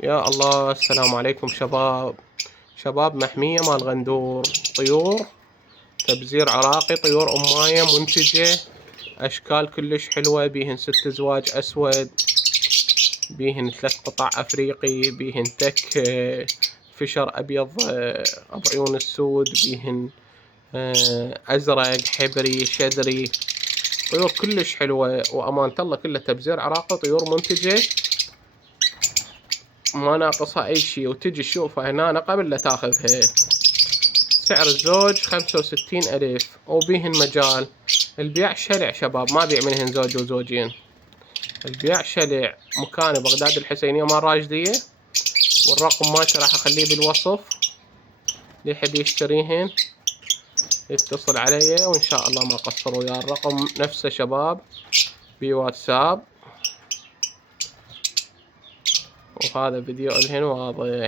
يا الله، السلام عليكم شباب محمية مال غندور. طيور تبزير عراقي، طيور أماية منتجة، أشكال كلش حلوة، بيهن 6 زواج أسود، بيهن 3 قطع أفريقي، بيهن تك فشر أبيض بعيون السود، بيهن أزرق حبري شذري. طيور كلش حلوة وأمانة الله، كلها تبزير عراقي، طيور منتجة ما ناقصها أي شي. وتجي تشوفها هنا قبل لا تاخذها. سعر الزوج 65,000 وبيهن مجال. البيع شلع شباب، ما بيع منهن زوج وزوجين، البيع شلع. مكاني بغداد الحسينية مال راشدية، والرقم مالتي راح اخليه بالوصف، اللي يحب يشتريهن يتصل علي وان شاء الله ما قصر وياه. الرقم نفسه شباب بواتساب. وهذا فيديو الهن واضح.